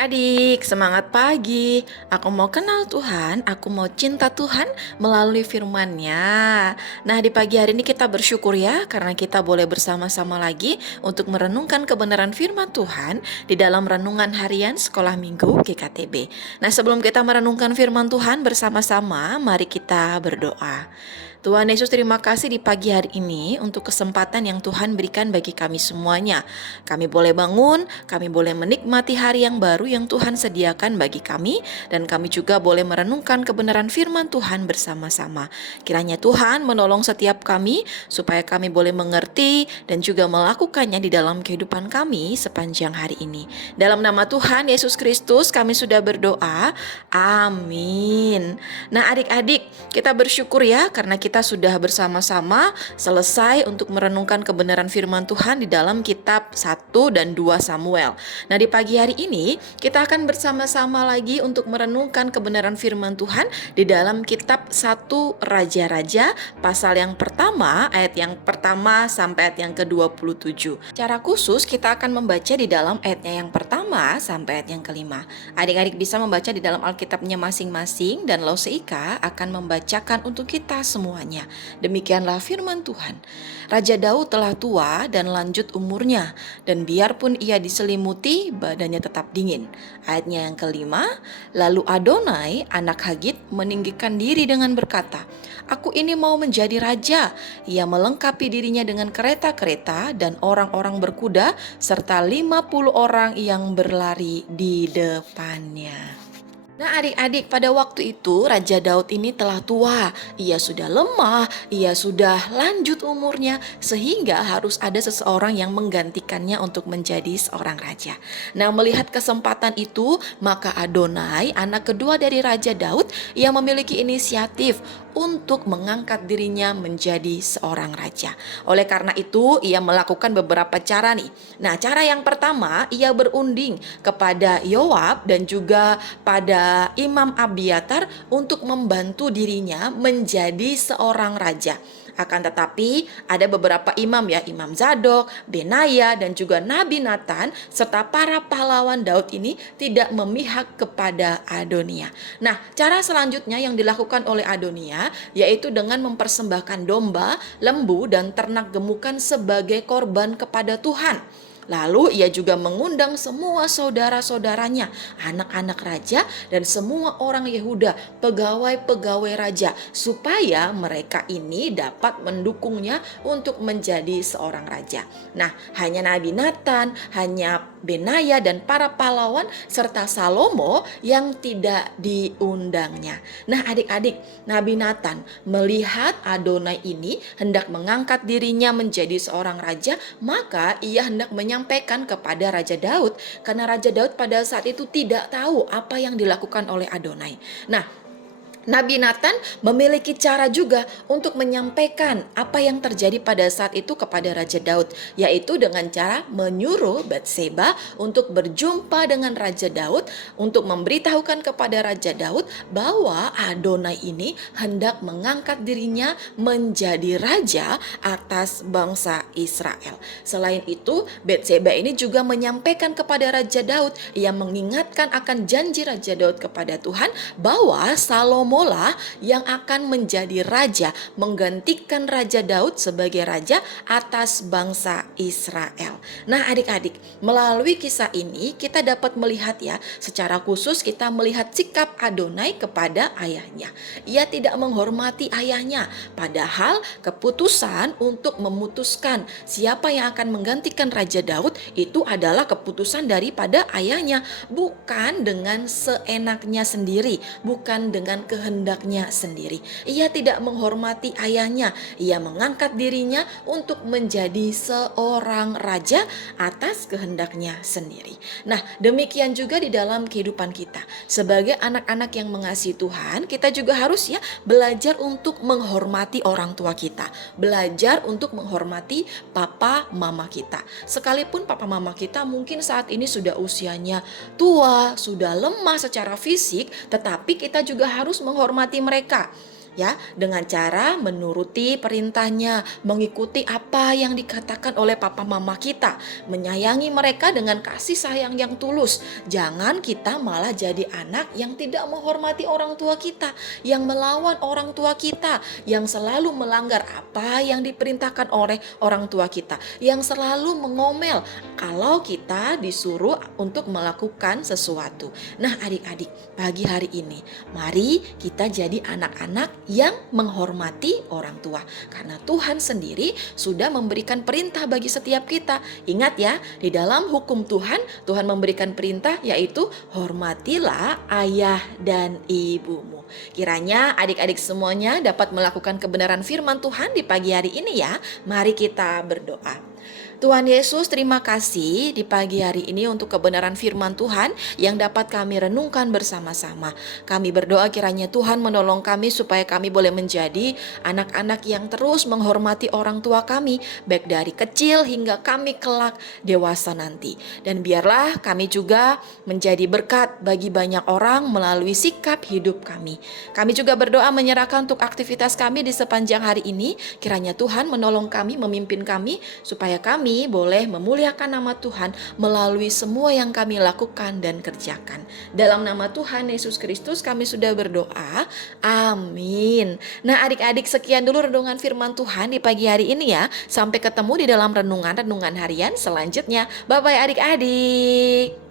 adik-adik, semangat pagi. Aku mau kenal Tuhan, aku mau cinta Tuhan melalui firman-Nya. Nah, di pagi hari ini kita bersyukur ya, karena kita boleh bersama-sama lagi untuk merenungkan kebenaran firman Tuhan di dalam renungan harian Sekolah Minggu GKTB. Nah, sebelum kita merenungkan firman Tuhan bersama-sama, mari kita berdoa. Tuhan Yesus, terima kasih di pagi hari ini untuk kesempatan yang Tuhan berikan bagi kami semuanya. Kami boleh bangun, kami boleh menikmati hari yang baru yang Tuhan sediakan bagi kami, dan kami juga boleh merenungkan kebenaran firman Tuhan bersama-sama. Kiranya Tuhan menolong setiap kami supaya kami boleh mengerti dan juga melakukannya di dalam kehidupan kami sepanjang hari ini. Dalam nama Tuhan Yesus Kristus kami sudah berdoa. Amin. Nah, adik-adik, kita bersyukur ya karena kita sudah bersama-sama selesai untuk merenungkan kebenaran firman Tuhan di dalam kitab 1 dan 2 Samuel. Nah, di pagi hari ini kita akan bersama-sama lagi untuk merenungkan kebenaran firman Tuhan di dalam kitab 1 Raja-Raja pasal yang pertama, ayat yang pertama sampai ayat yang ke-27. Secara khusus kita akan membaca di dalam ayatnya yang pertama sampai ayat yang kelima. Adik-adik bisa membaca di dalam Alkitabnya masing-masing, dan Lauseika akan membacakan untuk kita semuanya. Demikianlah firman Tuhan. Raja Daud telah tua dan lanjut umurnya, dan biarpun ia diselimuti, badannya tetap dingin. Ayatnya yang kelima, lalu Adonai, anak Hagit, meninggikan diri dengan berkata, "Aku ini mau menjadi raja." Ia melengkapi dirinya dengan kereta-kereta dan orang-orang berkuda, serta 50 orang yang berlari di depannya. Nah, adik-adik, pada waktu itu Raja Daud ini telah tua. Ia sudah lemah, ia sudah lanjut umurnya, sehingga harus ada seseorang yang menggantikannya untuk menjadi seorang raja. Nah, melihat kesempatan itu, maka Adonai, anak kedua dari Raja Daud, ia memiliki inisiatif untuk mengangkat dirinya menjadi seorang raja. Oleh karena itu, ia melakukan beberapa cara nih. Nah, cara yang pertama, ia berunding kepada Yoab dan juga pada Imam Abiatar untuk membantu dirinya menjadi seorang raja. Akan tetapi ada beberapa imam ya, Imam Zadok, Benaya, dan juga Nabi Nathan serta para pahlawan Daud ini tidak memihak kepada Adonia. Nah, cara selanjutnya yang dilakukan oleh Adonia yaitu dengan mempersembahkan domba, lembu, dan ternak gemukan sebagai korban kepada Tuhan. Lalu ia juga mengundang semua saudara-saudaranya, anak-anak raja, dan semua orang Yehuda, pegawai-pegawai raja, supaya mereka ini dapat mendukungnya untuk menjadi seorang raja. Nah, hanya Nabi Nathan, hanya Benaya, dan para pahlawan serta Salomo yang tidak diundangnya. Nah, adik-adik, Nabi Nathan melihat Adonai ini hendak mengangkat dirinya menjadi seorang raja, maka ia hendak menyampaikan kepada Raja Daud, karena Raja Daud pada saat itu tidak tahu apa yang dilakukan oleh Adonai. Nah, Nabi Nathan memiliki cara juga untuk menyampaikan apa yang terjadi pada saat itu kepada Raja Daud, yaitu dengan cara menyuruh Batseba untuk berjumpa dengan Raja Daud untuk memberitahukan kepada Raja Daud bahwa Adonai ini hendak mengangkat dirinya menjadi raja atas bangsa Israel. Selain itu, Batseba ini juga menyampaikan kepada Raja Daud, ia mengingatkan akan janji Raja Daud kepada Tuhan bahwa Salomo yang akan menjadi raja, menggantikan Raja Daud sebagai raja atas bangsa Israel. Nah, adik-adik, melalui kisah ini kita dapat melihat ya, secara khusus kita melihat sikap Adonai kepada ayahnya. Ia tidak menghormati ayahnya, padahal keputusan untuk memutuskan siapa yang akan menggantikan Raja Daud itu adalah keputusan daripada ayahnya, bukan dengan seenaknya sendiri, bukan dengan kehendaknya sendiri. Ia tidak menghormati ayahnya. Ia mengangkat dirinya untuk menjadi seorang raja atas kehendaknya sendiri. Nah, demikian juga di dalam kehidupan kita. Sebagai anak-anak yang mengasihi Tuhan, kita juga harus ya belajar untuk menghormati orang tua kita. Belajar untuk menghormati papa mama kita. Sekalipun papa mama kita mungkin saat ini sudah usianya tua, sudah lemah secara fisik, tetapi kita juga harus menghormati mereka. ya, dengan cara menuruti perintahnya, mengikuti apa yang dikatakan oleh papa mama kita, menyayangi mereka dengan kasih sayang yang tulus. Jangan kita malah jadi anak yang tidak menghormati orang tua kita, yang melawan orang tua kita, yang selalu melanggar apa yang diperintahkan oleh orang tua kita, yang selalu mengomel kalau kita disuruh untuk melakukan sesuatu. Nah, adik-adik, pagi hari ini mari kita jadi anak-anak yang menghormati orang tua, karena Tuhan sendiri sudah memberikan perintah bagi setiap kita. Ingat ya, di dalam hukum Tuhan, Tuhan memberikan perintah yaitu hormatilah ayah dan ibumu. Kiranya adik-adik semuanya dapat melakukan kebenaran firman Tuhan di pagi hari ini ya. Mari kita berdoa. Tuhan Yesus, terima kasih di pagi hari ini untuk kebenaran firman Tuhan yang dapat kami renungkan bersama-sama. Kami berdoa kiranya Tuhan menolong kami supaya kami boleh menjadi anak-anak yang terus menghormati orang tua kami, baik dari kecil hingga kami kelak dewasa nanti. Dan biarlah kami juga menjadi berkat bagi banyak orang melalui sikap hidup kami. Kami juga berdoa menyerahkan untuk aktivitas kami di sepanjang hari ini. Kiranya Tuhan menolong kami, memimpin kami supaya kami boleh memuliakan nama Tuhan melalui semua yang kami lakukan dan kerjakan. Dalam nama Tuhan Yesus Kristus kami sudah berdoa. Amin. Nah, adik-adik, sekian dulu renungan firman Tuhan di pagi hari ini ya. Sampai ketemu di dalam renungan harian selanjutnya. Bye-bye adik-adik.